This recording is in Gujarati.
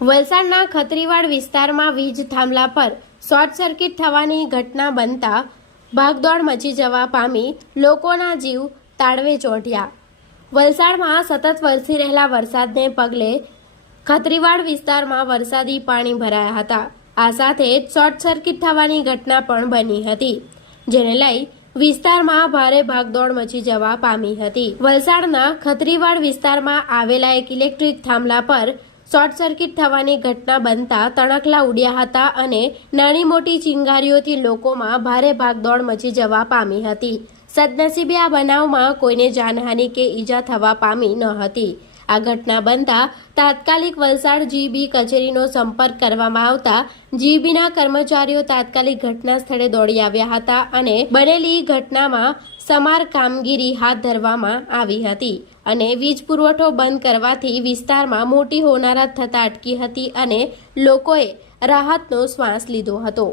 વલસાડના ખત્રીવાડ વિસ્તારમાં વીજ થાંભલા પર શોર્ટ સર્કિટ થવાની ઘટના બનતા ભાગદોડ મચી જવા પામી લોકોના જીવ તાળવે ચોંટ્યા. વલસાડમાં સતત વરસી રહેલા વરસાદને પગલે ખત્રીવાડ વિસ્તારમાં વરસાદી પાણી ભરાયા હતા. આ સાથે જ શોર્ટ સર્કિટ થવાની ઘટના પણ બની હતી, જેને લઈ વિસ્તારમાં ભારે ભાગદોડ મચી જવા પામી હતી. વલસાડના ખત્રીવાડ વિસ્તારમાં આવેલા એક ઇલેક્ટ્રિક થાંભલા પર શોર્ટ સર્કિટ થવાની ઘટના બનતા તણકલા ઉડ્યા હતા અને નાની મોટી ચિંગારીઓથી લોકોમાં ભારે ભાગદોડ મચી જવા પામી હતી. સદનસીબે આ બનાવમાં કોઈને જાનહાનિ કે ઈજા થવા પામી ન હતી. આ ઘટના બનતા તાત્કાલિક વલસાડ જીબી કચેરીનો સંપર્ક કરવામાં આવતા જીબીના કર્મચારીઓ તાત્કાલિક ઘટના સ્થળે દોડી આવ્યા હતા અને બનેલી ઘટનામાં સમાર કામગીરી હાથ ધરવામાં આવી હતી અને વીજ પુરવઠો બંધ કરવાથી વિસ્તારમાં મોટી હોનારત થતા અટકી હતી અને લોકોએ રાહતનો શ્વાસ લીધો હતો.